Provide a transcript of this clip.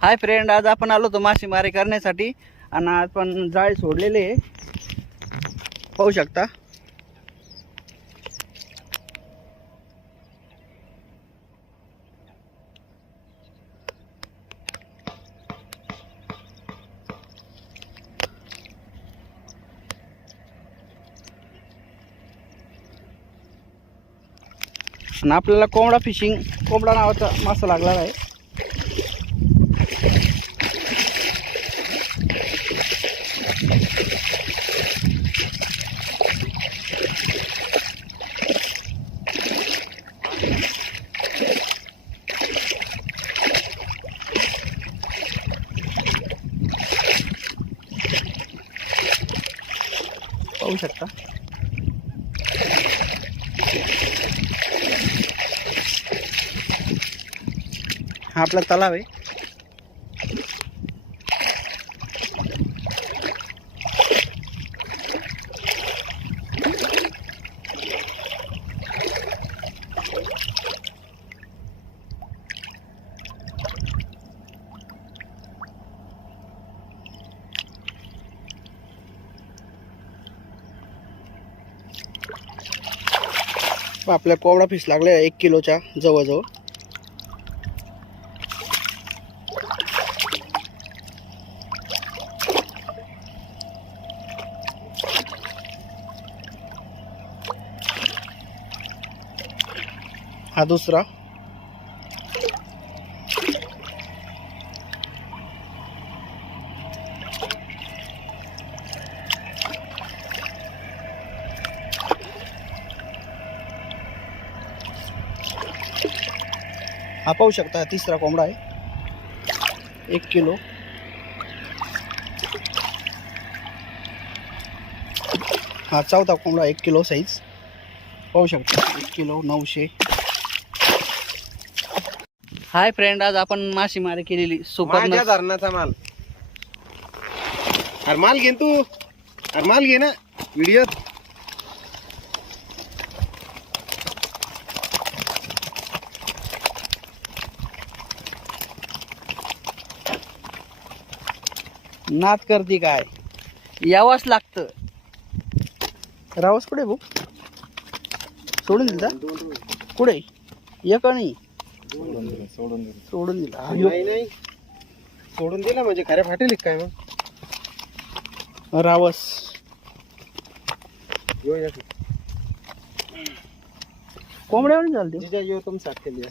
Hi friend, आज आपण आलो होतो मासेमारी करण्यासाठी आणि आज पण जाळे सोडलेले आहे, पाहू शकता. आणि आपल्याला कोंबडा नावाचा मासा लागला आहे. पाहू शकता. हा आपला तलाव आहे. आपल्या कोंबडा फिश लागला 1 किलोच्या जवळजवळ. हा दुसरा. हा पाहू शकता, तिसरा कोंबडा आहे 1 किलो. हा चौथा कोंबडा 1 किलो साईज. पाहू शकता 1 किलो 900. हाय फ्रेंड, आज आपण मासेमारी केलेली माझ्या धरणाचा माल. अरे माल घे तू, अरे माल घे ना व्हिडिओ. नाद करते काय, यावंच लागतं. रावस कुठे भाऊ? सोडून दिला कुठे? एक नाही सोडून दिला. नाही सोडून दिला म्हणजे खऱ्या फाटेल काय मग रावस कोंबड्यावर चालते. जिजा येऊ तुम साथ के लिए.